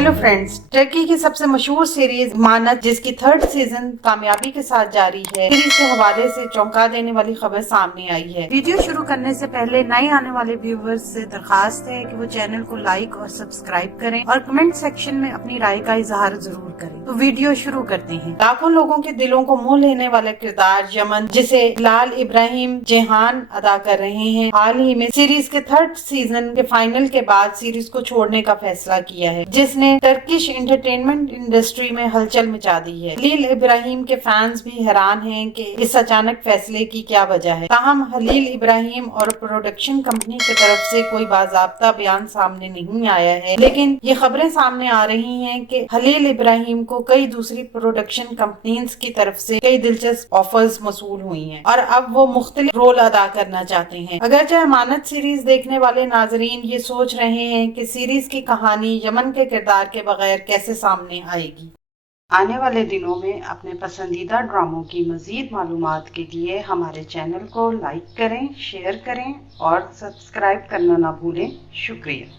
Hello friends, Turkey की सबसे मशहूर सीरीज मानत, जिसकी 3rd सीजन कामयाबी के साथ जारी है, सीरीज के हवाले से चौंका देने वाली खबर सामने आई है। वीडियो शुरू करने से पहले नए आने वाले व्यूवर्स से दरखास्त है कि वो चैनल को लाइक और सब्सक्राइब करें और कमेंट सेक्शन में अपनी राय का इजहार जरूर करें। तो वीडियो शुरू करते हैं। लाखों लोगों के दिलों को मोह लेने वाला किरदार यमन, जिसे लाल इब्राहिम जेहान अदा कर रहे हैं, हाल ही में सीरीज के 3rd सीजन के फाइनल के बाद सीरीज को छोड़ने का फैसला किया है, जिसने टर्किश एंटरटेनमेंट इंडस्ट्री में हलचल मचा दी है। हलील इब्राहिम के फैंस भी हैरान हैं कि इस अचानक फैसले की क्या वजह है। ताहम हलील इब्राहिम और प्रोडक्शन कंपनी की तरफ से कोई बाज़ाब्ता बयान सामने नहीं आया है, लेकिन ये खबरें सामने आ रही हैं कि हलील इब्राहिम को कई दूसरी प्रोडक्शन कंपनीज की तरफ से कई दिलचस्प ऑफर्स मौसूल हुई हैं और अब वो मुख्तलिफ रोल अदा करना चाहते हैं। अगरचे अमानत सीरीज देखने वाले नाजरीन ये सोच रहे हैं कि सीरीज की कहानी यमन के किरदार के बगैर कैसे सामने आएगी। आने वाले दिनों में अपने पसंदीदा ड्रामों की मजीद मालूमात के लिए हमारे चैनल को लाइक करें, शेयर करें और सब्सक्राइब करना ना भूलें। शुक्रिया।